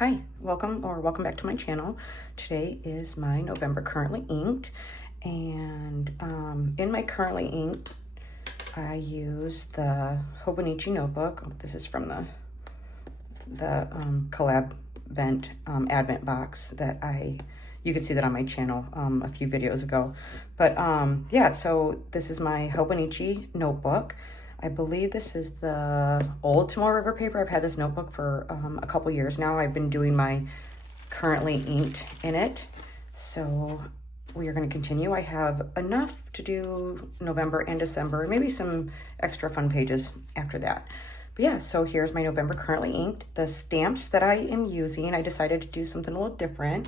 Hi, welcome back to my channel. Today is my November currently inked, and in my currently inked, I use the Hobonichi notebook. This is from the collab vent advent box that you could see that on my channel a few videos ago. But yeah, so this is my Hobonichi notebook. I believe this is the old Tomorrow River paper. I've had this notebook for a couple years now. I've been doing my currently inked in it. So we are going to continue. I have enough to do November and December, and maybe some extra fun pages after that. But yeah, so here's my November currently inked. The stamps that I am using, I decided to do something a little different.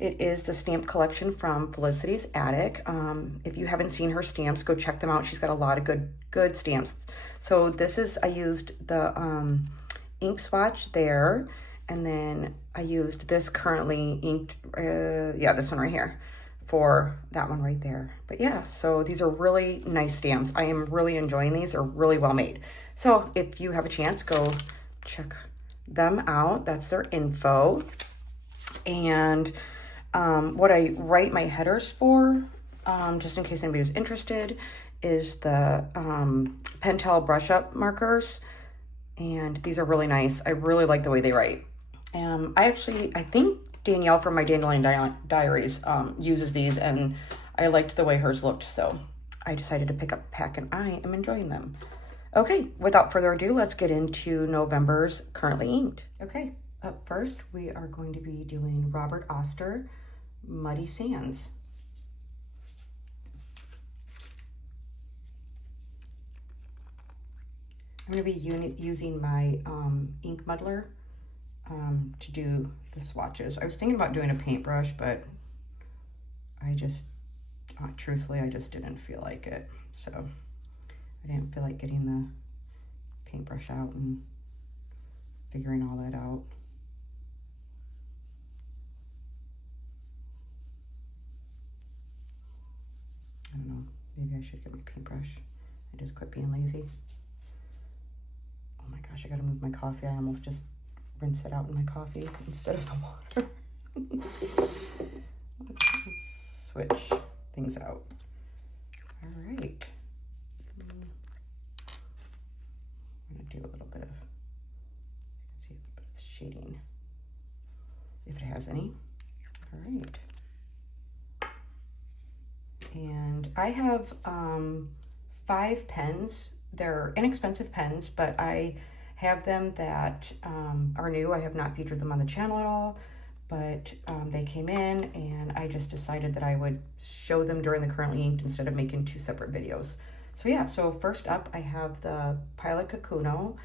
It is the stamp collection from Felicity's Attic. If you haven't seen her stamps, go check them out. She's got a lot of good stamps. So this is, I used the ink swatch there, and then I used this currently inked, yeah, this one right here for that one right there. But yeah, so these are really nice stamps. I am really enjoying these. They're really well made. So if you have a chance, go check them out. That's their info. And what I write my headers for, just in case anybody's interested, is the Pentel brush up markers. And these are really nice. I really like the way they write. I think Danielle from my Dandelion Diaries uses these, and I liked the way hers looked, so I decided to pick up a pack, and I am enjoying them. Okay, without further ado, let's get into November's currently inked. Okay, up first, we are going to be doing Robert Oster, Muddy Sands. I'm going to be using my ink muddler to do the swatches. I was thinking about doing a paintbrush, but I just, truthfully, I just didn't feel like it. So I didn't feel like getting the paintbrush out and figuring all that out. I don't know, maybe I should get my paintbrush. I just quit being lazy. Oh my gosh, I gotta move my coffee. I almost just rinsed it out in my coffee instead of the water. Let's switch things out. All right. I'm gonna do a little bit of, see a little bit of shading, if it has any. All right. And I have 5 pens. They're inexpensive pens, but I have them that are new. I have not featured them on the channel at all, but they came in, and I just decided that I would show them during the currently inked instead of making 2 separate videos. So yeah, so first up I have the Pilot Kakuno,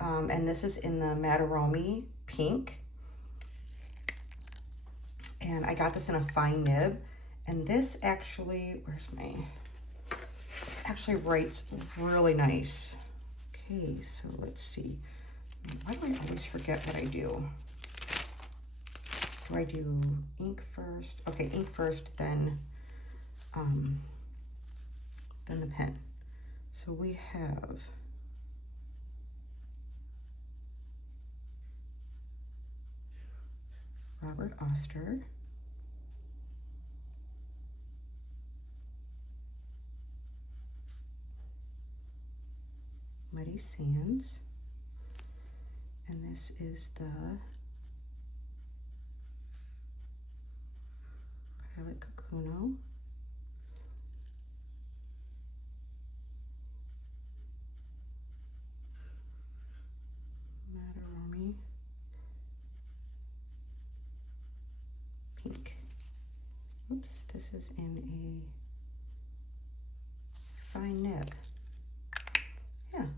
and this is in the Mataromi pink. And I got this in a fine nib. And this actually, actually writes really nice. Okay, so let's see. Why do I always forget what I do? Do I do ink first? Okay, ink first, then the pen. So we have Robert Oster. Muddy Sands, and this is the Pilot Kakuno. Mataromi pink. Oops, this is in a fine nib. Yeah,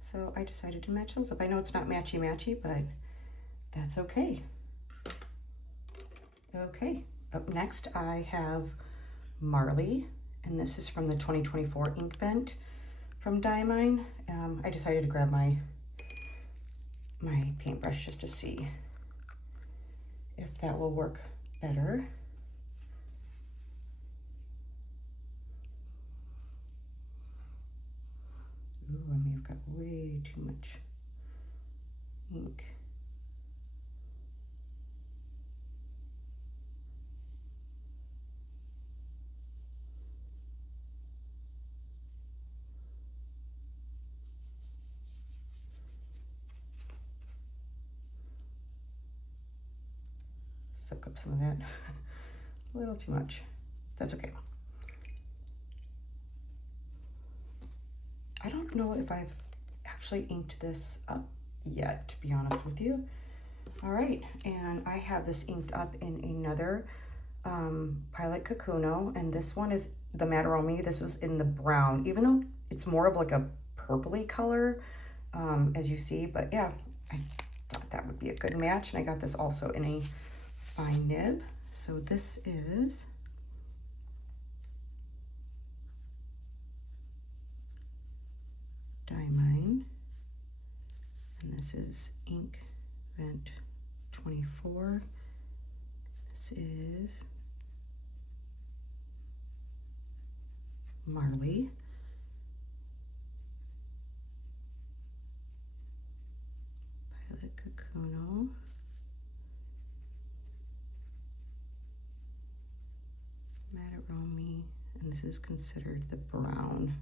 so I decided to match those up. I know it's not matchy-matchy, but that's okay. Okay, up next I have Marley, and this is from the 2024 Inkvent from Diamine. I decided to grab my paintbrush just to see if that will work better. Ooh, I may have got way too much ink. soak up some of that. A little too much. That's okay. I don't know if I've actually inked this up yet, to be honest with you. All right, and I have this inked up in another Pilot Kakuno, and this one is the Madarome. This was in the brown, even though it's more of like a purpley color, as you see, but yeah, I thought that would be a good match, and I got this also in a fine nib. So this is Diamine, and this is Inkvent 24. This is Marley. Pilot Kakuno. Madarome, and this is considered the brown.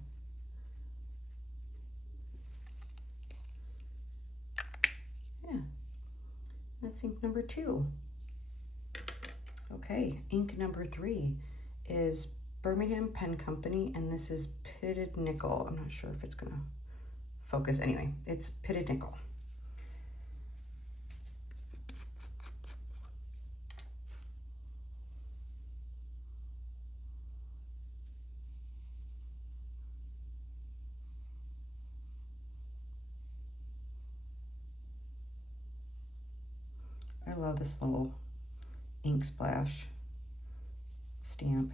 Yeah, that's ink number 2. Okay, ink number 3 is Birmingham Pen Company, and this is pitted nickel. I'm not sure if it's gonna focus. Anyway, it's pitted nickel. I love this little ink splash stamp.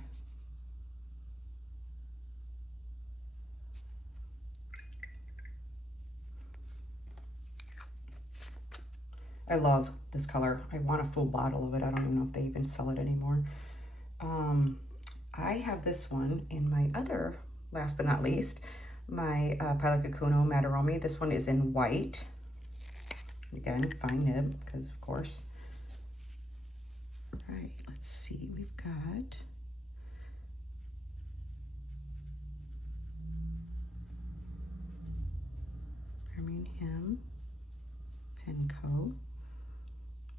I love this color. I want a full bottle of it. I don't even know if they even sell it anymore. I have this one in my other, last but not least, my Pilot Kakuno Madarome. This one is in white. Again, fine nib, because of course. All right, let's see. We've got Birmingham Pen Co.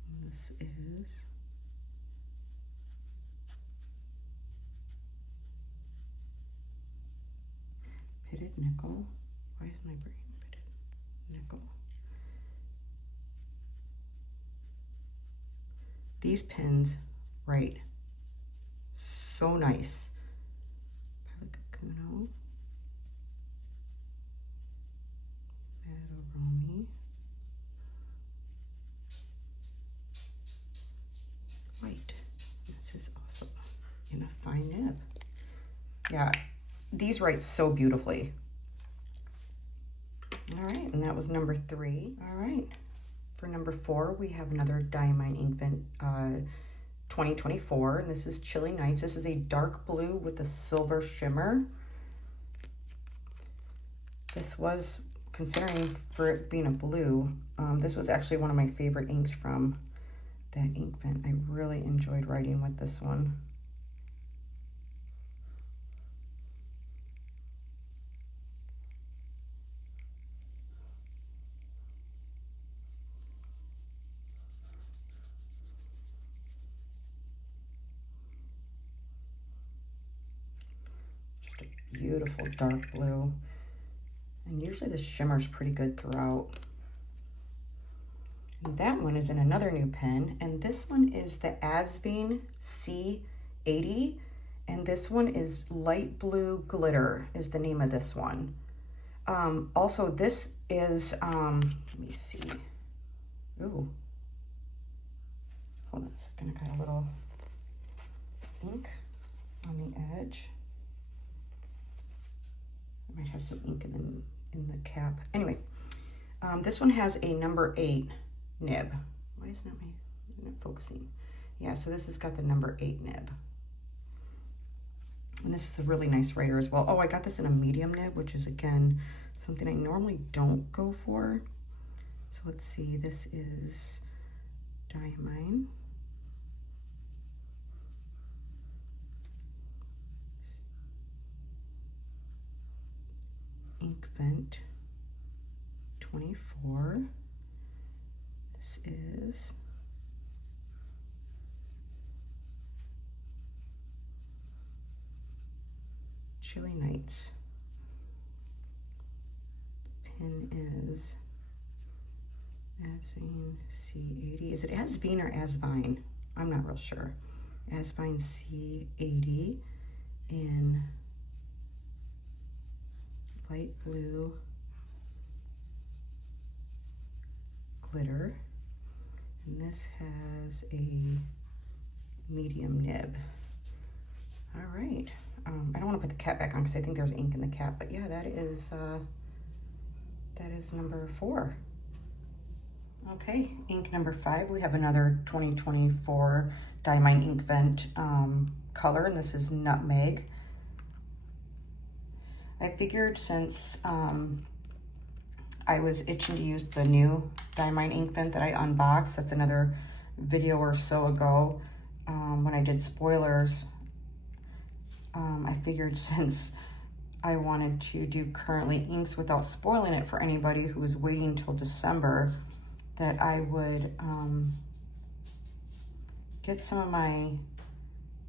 And this is pitted nickel. Why is my brain pitted nickel? These pins write so nice. Pilot Kakuno, Madarome, white. This is also in a fine nib. Yeah, these write so beautifully. All right, and that was number 3. All right. For number 4, we have another Diamine Inkvent 2024, and this is Chilly Nights. This is a dark blue with a silver shimmer. This was, considering for it being a blue, this was actually one of my favorite inks from that Inkvent. I really enjoyed writing with this one. Beautiful dark blue, and usually the shimmer's pretty good throughout. And that one is in another new pen, and this one is the Asvine C80, and this one is Light Blue Glitter is the name of this one. Also, this is let me see. Ooh, hold on a second. I got a little ink on the edge. I might have some ink in the cap. Anyway, this one has a number 8 nib. Why is not focusing? Yeah, so this has got the number 8 nib. And this is a really nice writer as well. Oh, I got this in a medium nib, which is, again, something I normally don't go for. So let's see, this is Diamine. Inkvent 24. This is Chilly Nights. Pin is Asvine C80. Is it Asvine or Asvine? I'm not real sure. Asvine C80 in light blue glitter. And this has a medium nib. All right. I don't want to put the cap back on because I think there's ink in the cap, but yeah, that is number 4. Okay, ink number 5. We have another 2024 Diamine Inkvent color, and this is Nutmeg. I figured since I was itching to use the new Diamine Inkvent that I unboxed, that's another video or so ago, when I did spoilers, I figured since I wanted to do currently inks without spoiling it for anybody who was waiting till December, that I would get some of my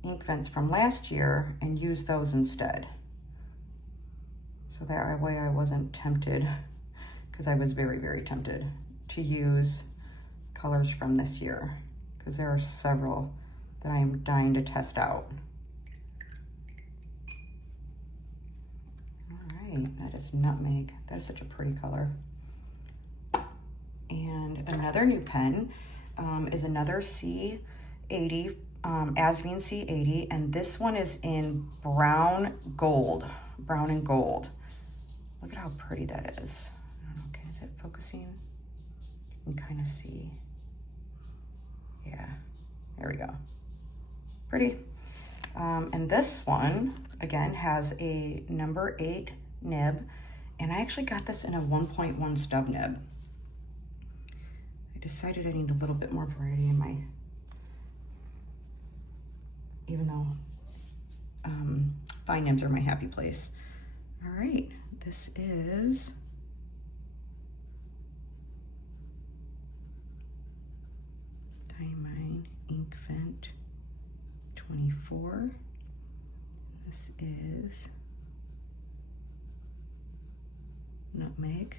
Inkvents from last year and use those instead. So that way I wasn't tempted, because I was very, very tempted to use colors from this year, because there are several that I am dying to test out. That is Nutmeg. That is such a pretty color. And another new pen is another C80, Asvine C80, and this one is in brown and gold. Look at how pretty that is. I don't know, okay, is it focusing? You can kind of see. Yeah, there we go. Pretty. And this one, again, has a number 8 nib, and I actually got this in a 1.1 stub nib. I decided I need a little bit more variety in my, even though fine nibs are my happy place. All right, this is Diamine Inkvent 24. This is Nutmeg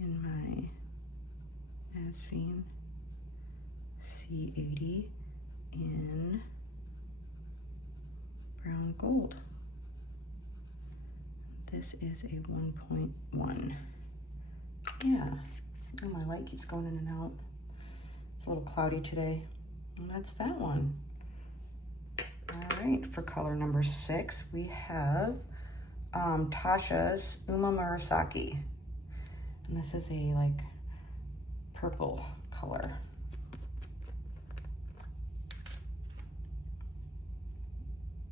in my Asvine C80 in brown gold. This is a 1.1. Yeah, oh, my light keeps going in and out. It's a little cloudy today. And that's that one. All right, for color number 6, we have Taccia's Umemurasaki. And this is a like purple color.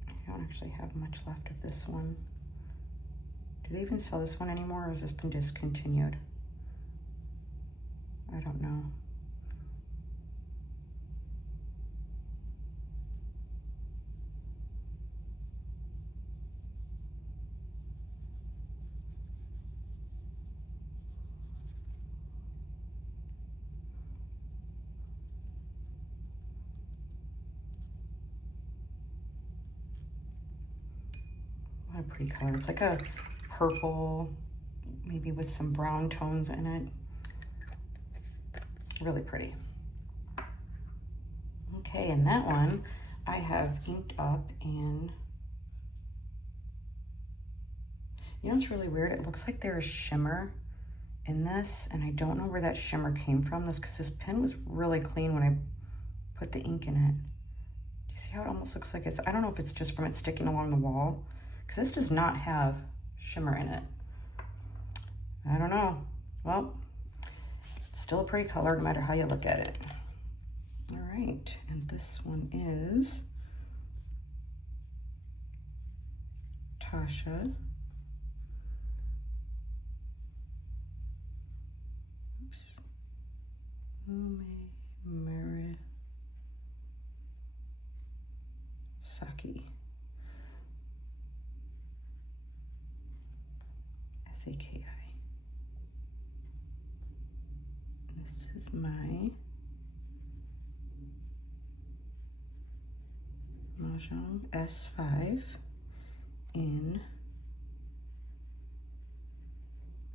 I don't actually have much left of this one. Do they even sell this one anymore, or has this been discontinued? I don't know. What a pretty color. It's like a purple, maybe with some brown tones in it. Really pretty. Okay, and that one I have inked up in, you know, it's really weird. It looks like there is shimmer in this, and I don't know where that shimmer came from. Because this pen was really clean when I put the ink in it. Do you see how it almost looks like it's, I don't know if it's just from it sticking along the wall, because this does not have shimmer in it. I don't know. Well, it's still a pretty color no matter how you look at it. All right, and this one is Taccia. Oops. Umemurasaki. S-A-K-I. This is my Mahjong S5 in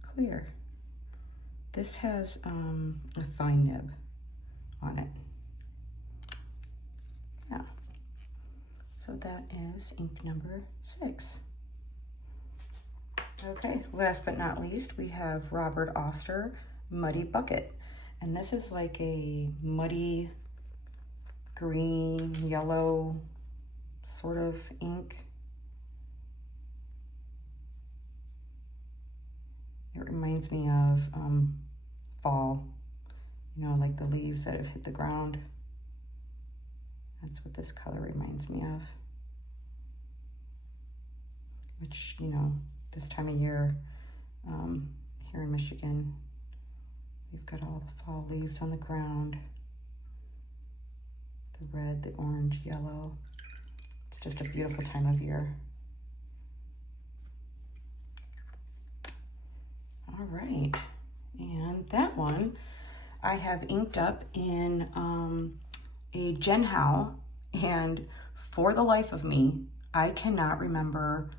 clear. This has a fine nib on it. Yeah. So that is ink number 6. Okay, last but not least, we have Robert Oster Muddy Bucket. And this is like a muddy green, yellow sort of ink. It reminds me of fall, you know, like the leaves that have hit the ground. That's what this color reminds me of. Which, you know, this time of year, here in Michigan, we've got all the fall leaves on the ground. The red, the orange, yellow. It's just a beautiful time of year. All right, and that one I have inked up in a Jen Howe, and for the life of me, I cannot remember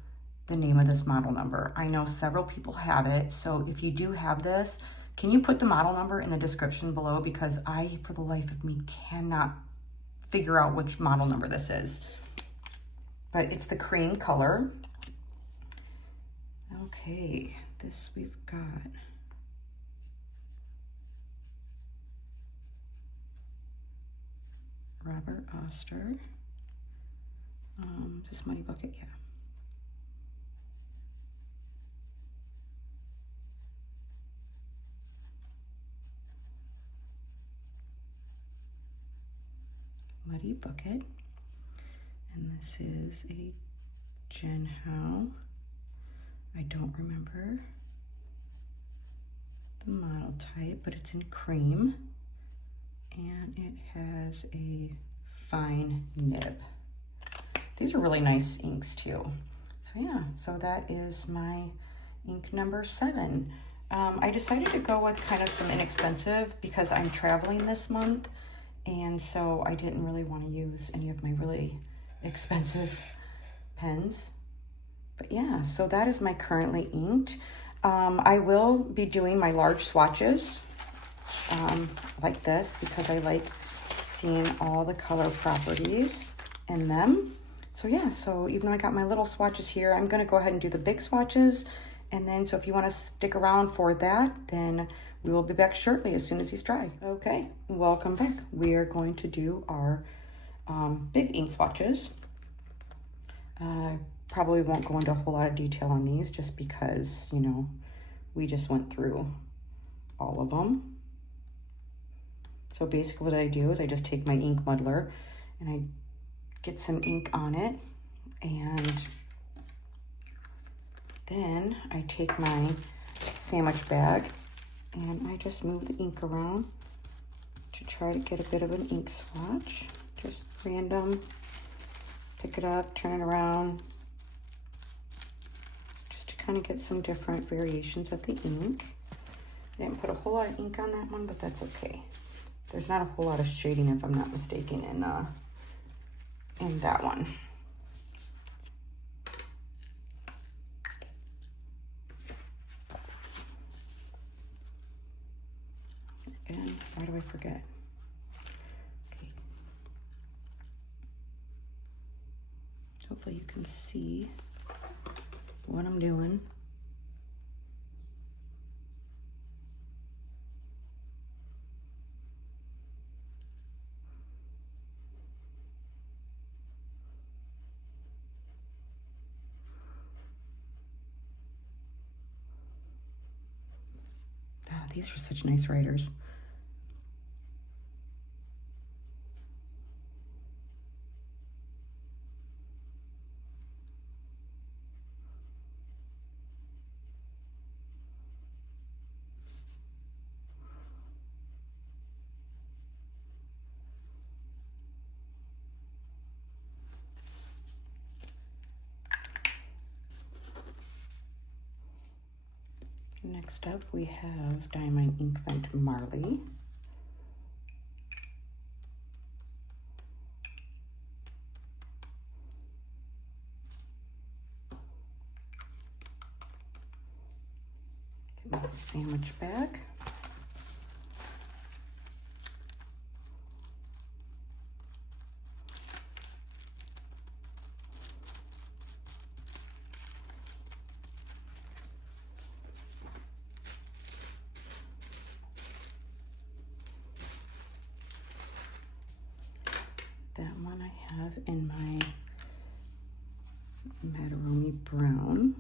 the name of this model number. I know several people have it, so if you do have this, can you put the model number in the description below, because I, for the life of me, cannot figure out which model number this is. But it's the cream color. Okay, this we've got Robert Oster. Is this Muddy Bucket? Yeah. Muddy Bucket. And this is a Jen Howe. I don't remember the model type, but it's in cream. And it has a fine nib. These are really nice inks too. So yeah, so that is my ink number 7. I decided to go with kind of some inexpensive because I'm traveling this month, and so I didn't really want to use any of my really expensive pens. But yeah, so that is my currently inked. I will be doing my large swatches like this because I like seeing all the color properties in them. So yeah, so even though I got my little swatches here, I'm gonna go ahead and do the big swatches. And then, so if you wanna stick around for that, then we will be back shortly as soon as these dry. Okay, welcome back. We are going to do our big ink swatches. Probably won't go into a whole lot of detail on these just because, you know, we just went through all of them. So basically what I do is I just take my ink muddler and I get some ink on it, and then I take my sandwich bag and I just move the ink around to try to get a bit of an ink swatch. Just random, pick it up, turn it around, just to kind of get some different variations of the ink. I didn't put a whole lot of ink on that one, but that's okay. There's not a whole lot of shading, if I'm not mistaken, in that one. And why do I forget? Okay. Hopefully you can see what I'm doing. These are such nice writers. Next up, we have Diamine Inkvent Marley. My sandwich bag. That one I have in my Mataroni brown.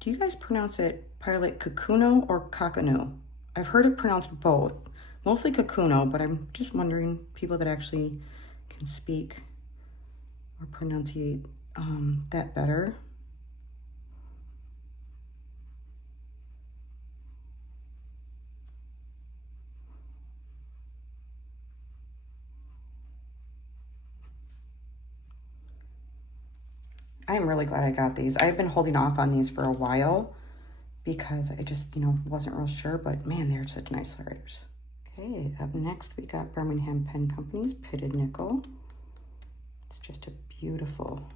Do you guys pronounce it Pilot Kakuno or Kakano? I've heard it pronounced both. Mostly Kakuno, but I'm just wondering, people that actually can speak or pronunciate that better. I'm really glad I got these. I've been holding off on these for a while because I just, wasn't real sure, but man, they're such nice writers. Okay, up next we got Birmingham Pen Company's Pitted Nickel. It's just a beautiful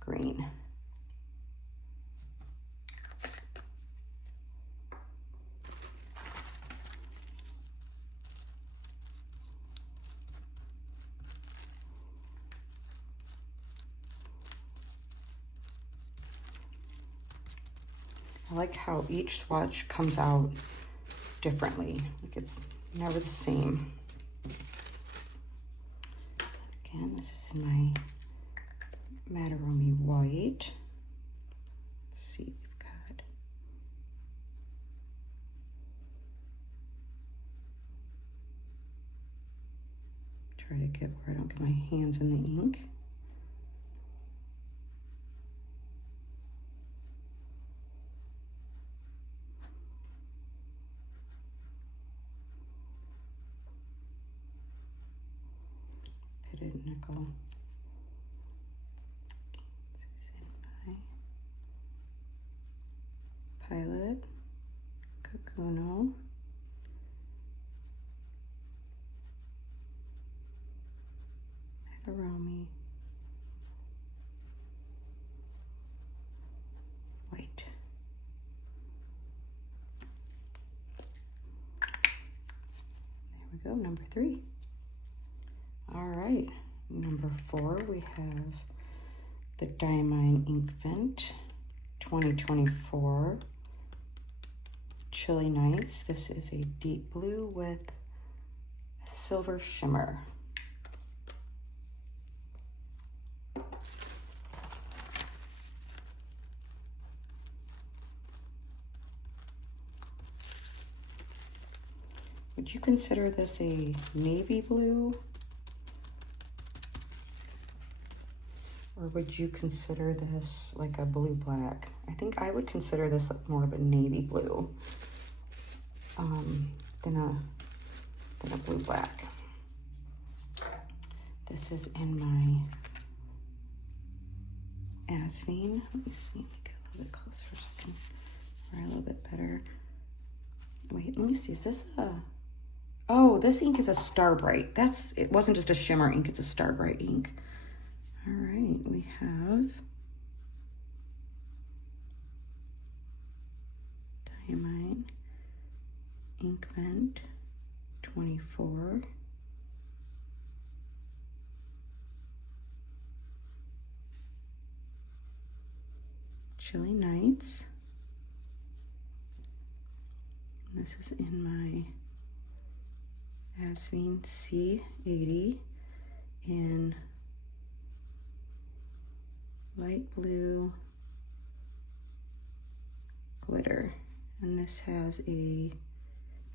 green. I like how each swatch comes out differently. Like it's never the same. Again, this is in my Mataroni white. Let's see, we've got try to get where I don't get my hands in the ink. Pitted Nickel. This is in my Pilot Kakuno. Mataroni white. There we go, number 3. All right, number 4, we have the Diamine Inkvent 2024 Chilly Nights. This is a deep blue with silver shimmer. Would you consider this a navy blue? Or would you consider this like a blue-black? I think I would consider this more of a navy blue than a blue-black. This is in my Asvine. Let me see, let me get a little bit closer so I can write a little bit better. Wait, let me see, is this a... Oh, this ink is a Star Bright. It wasn't just a shimmer ink, it's a Star Bright ink. All right, we have Diamine Inkvent 24. Chilly Nights. And this is in my Asvine C80 in light blue glitter, and this has a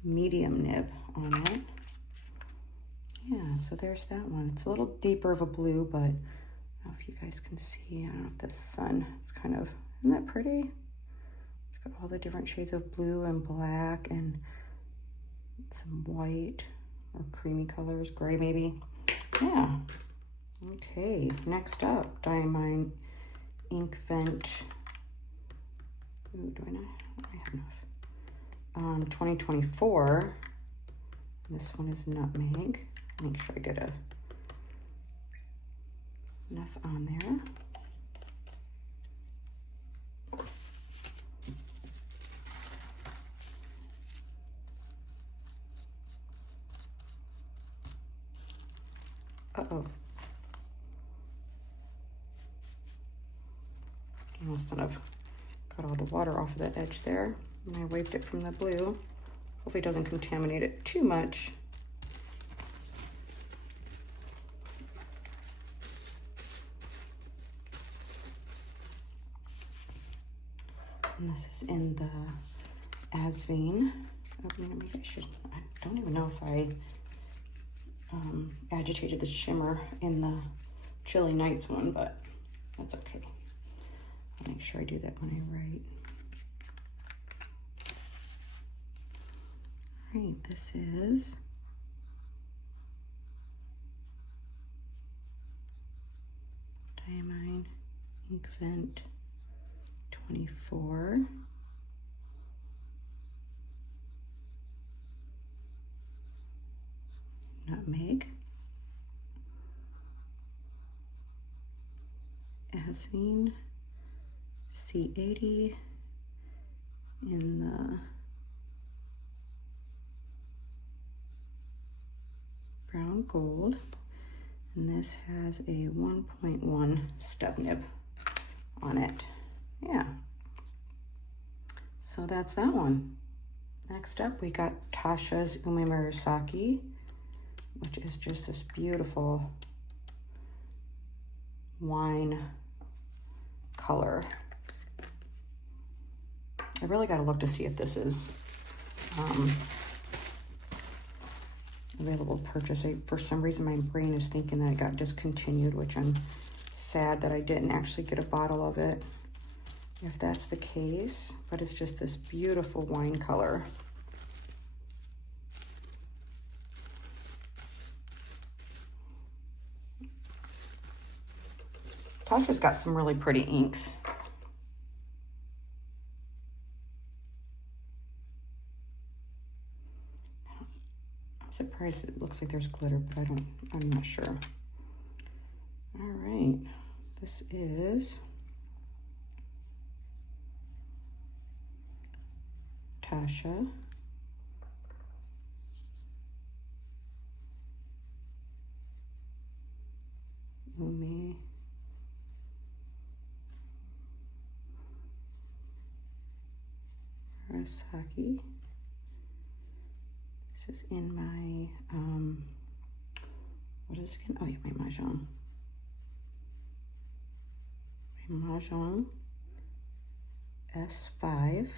medium nib on it. Yeah, so there's that one. It's a little deeper of a blue, but I don't know if you guys can see. I don't know if the sun, it's kind of, isn't that pretty? It's got all the different shades of blue and black and some white or creamy colors, gray maybe. yeah. Okay, next up, Diamine Inkvent. Ooh, do I not? I have enough. 2024. This one is Nutmeg. Make sure I get enough on there. Uh-oh. I must not have got all the water off of that edge there. And I wiped it from the blue. Hopefully it doesn't contaminate it too much. And this is in the Asvine. Oh, maybe I should, I don't even know if I agitated the shimmer in the Chilly Nights one, but that's okay. I'll make sure I do that when I write. All right, this is Diamine Inkvent 24. Nutmeg. Asvine C80 in the brown gold, and this has a 1.1 stub nib on it. Yeah, so that's that one. Next up, we got Taccia's Umemurasaki, which is just this beautiful wine color. I really got to look to see if this is available purchase. For some reason, my brain is thinking that it got discontinued, which I'm sad that I didn't actually get a bottle of it, if that's the case. But it's just this beautiful wine color. Taccia's got some really pretty inks. I'm surprised it looks like there's glitter, but I'm not sure. All right, this is Taccia. Umemurasaki. This is in my, what is it again? Oh yeah, my Mahjong. My Mahjong S5.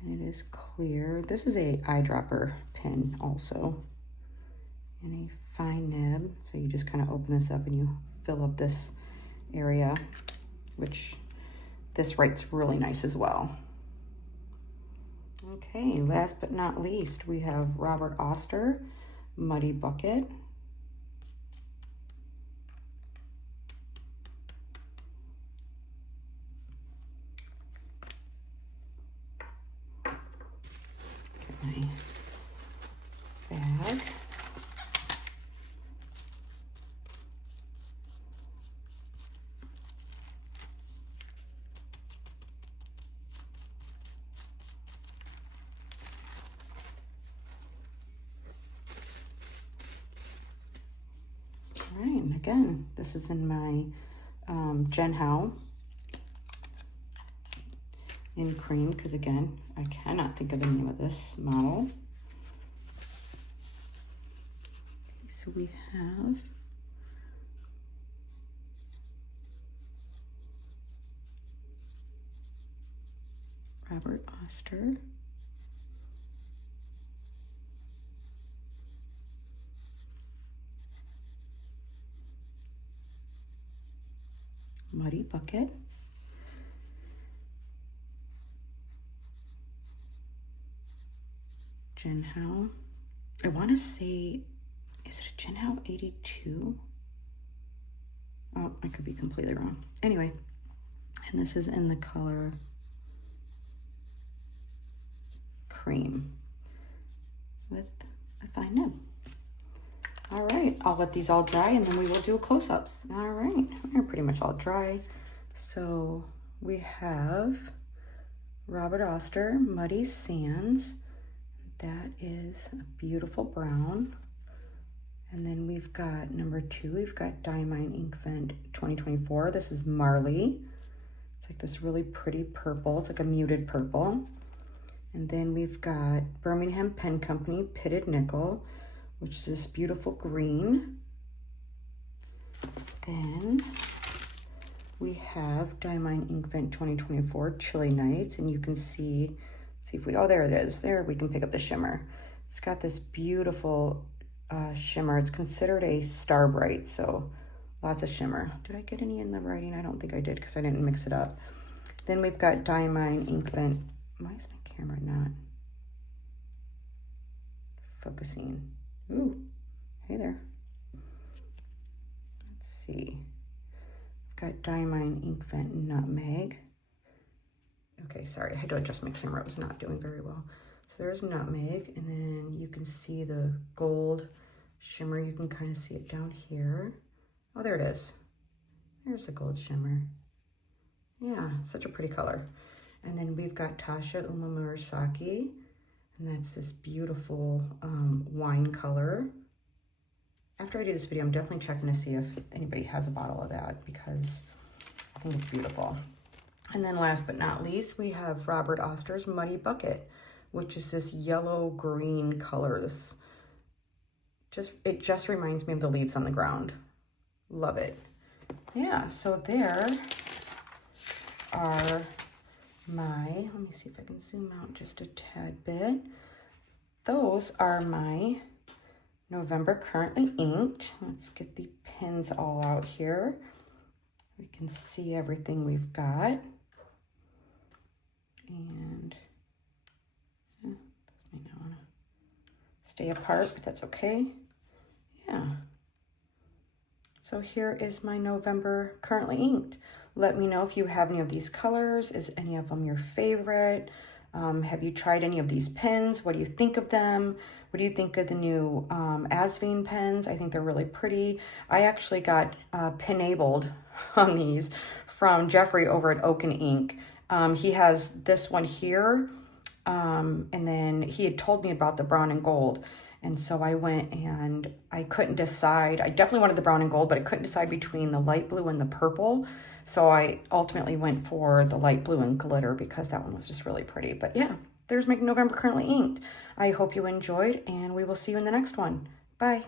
And it is clear. This is a eyedropper pen also. And a fine nib. So you just kind of open this up and you fill up this area, which this writes really nice as well. Okay, last but not least, we have Robert Oster Muddy Bucket. Get my bag. All right, and again, this is in my Jen Hao in cream, because again, I cannot think of the name of this model. So we have Robert Oster. Muddy Bucket. Jen Hao. I want to say is it a Genel 82? Oh, I could be completely wrong. Anyway, and this is in the color Cream with a fine nib. All right, I'll let these all dry and then we will do close-ups. All right, they're pretty much all dry. So we have Robert Oster Muddy Sands. That is a beautiful brown. And then we've got number 2, we've got Diamine Inkvent 2024. This is Marley. It's like this really pretty purple. It's like a muted purple. And then we've got Birmingham Pen Company Pitted Nickel, which is this beautiful green. Then we have Diamine Inkvent 2024 Chilly Nights, and you can see if we, oh, there it is. There we can pick up the shimmer. It's got this beautiful shimmer. It's considered a star bright, so lots of shimmer. Did I get any in the writing? I don't think I did because I didn't mix it up. Then we've got Diamine Inkvent. Why is my camera not focusing? Ooh, hey there. Let's see. I've got Diamine Inkvent Nutmeg. Okay, sorry, I had to adjust my camera. It was not doing very well. So there's Nutmeg, and then you can see the gold shimmer. You can kind of see it down here. Oh, there it is. There's the gold shimmer. Yeah, such a pretty color. And then we've got Taccia Umemurasaki, and that's this beautiful wine color. After I do this video, I'm definitely checking to see if anybody has a bottle of that because I think it's beautiful. And then last but not least, we have Robert Oster's Muddy Bucket, which is this yellow-green color. It just reminds me of the leaves on the ground. Love it. Yeah, so there are my, let me see if I can zoom out just a tad bit. Those are my November currently inked. Let's get the pins all out here. We can see everything we've got. And those may not want to stay apart, but that's okay. Yeah. So here is my November currently inked. Let me know if you have any of these colors. Is any of them your favorite? Have you tried any of these pens? What do you think of them? What do you think of the new Asvine pens? I think they're really pretty. I actually got penabled on these from Jeffrey over at Oak and Ink. He has this one here, and then he had told me about the brown and gold. And so I went and I couldn't decide. I definitely wanted the brown and gold, but I couldn't decide between the light blue and the purple. So I ultimately went for the light blue and glitter because that one was just really pretty. But yeah, there's my November currently inked. I hope you enjoyed, and we will see you in the next one. Bye.